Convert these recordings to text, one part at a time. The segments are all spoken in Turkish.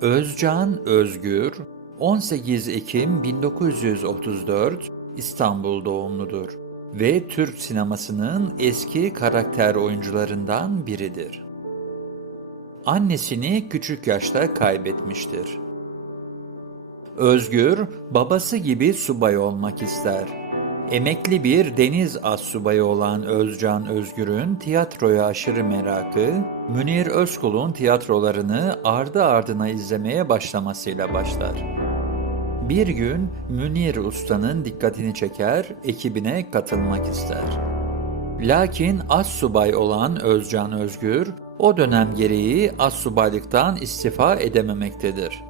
Özcan Özgür 18 Ekim 1934 İstanbul doğumludur ve Türk sinemasının eski karakter oyuncularından biridir. Annesini küçük yaşta kaybetmiştir. Özgür, babası gibi subay olmak ister. Emekli bir deniz astsubayı olan Özcan Özgür'ün tiyatroya aşırı merakı, Münir Özkul'un tiyatrolarını ardı ardına izlemeye başlamasıyla başlar. Bir gün Münir Usta'nın dikkatini çeker, ekibine katılmak ister. Lakin assubay olan Özcan Özgür, o dönem gereği assubaylıktan istifa edememektedir.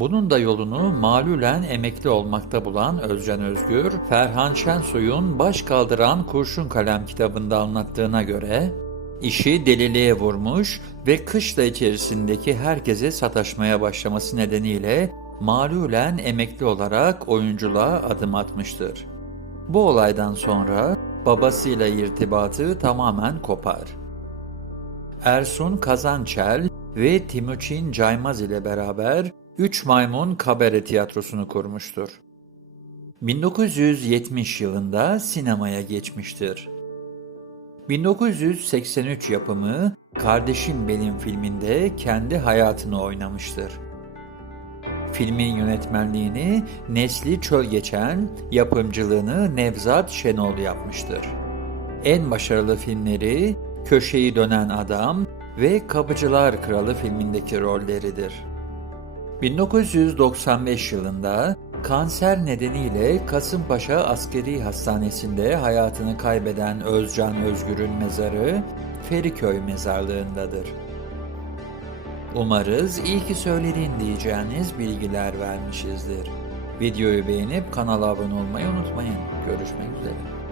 Bunun da yolunu malulen emekli olmakta bulan Özcan Özgür, Ferhan Şensoy'un Baş Kaldıran Kurşun Kalem kitabında anlattığına göre, işi deliliğe vurmuş ve kışla içerisindeki herkese sataşmaya başlaması nedeniyle malulen emekli olarak oyunculuğa adım atmıştır. Bu olaydan sonra babasıyla irtibatı tamamen kopar. Ersun Kazançel ve Timuçin Caymaz ile beraber Üç Maymun Kabare Tiyatrosu'nu kurmuştur. 1970 yılında sinemaya geçmiştir. 1983 yapımı Kardeşim Benim filminde kendi hayatını oynamıştır. Filmin yönetmenliğini Nesli Çölgeçen, yapımcılığını Nevzat Şenol yapmıştır. En başarılı filmleri Köşeyi Dönen Adam ve Kapıcılar Kralı filmindeki rolleridir. 1995 yılında kanser nedeniyle Kasımpaşa Askeri Hastanesi'nde hayatını kaybeden Özcan Özgür'ün mezarı Feriköy mezarlığındadır. Umarız iyi ki söyledin diyeceğiniz bilgiler vermişizdir. Videoyu beğenip kanala abone olmayı unutmayın. Görüşmek üzere.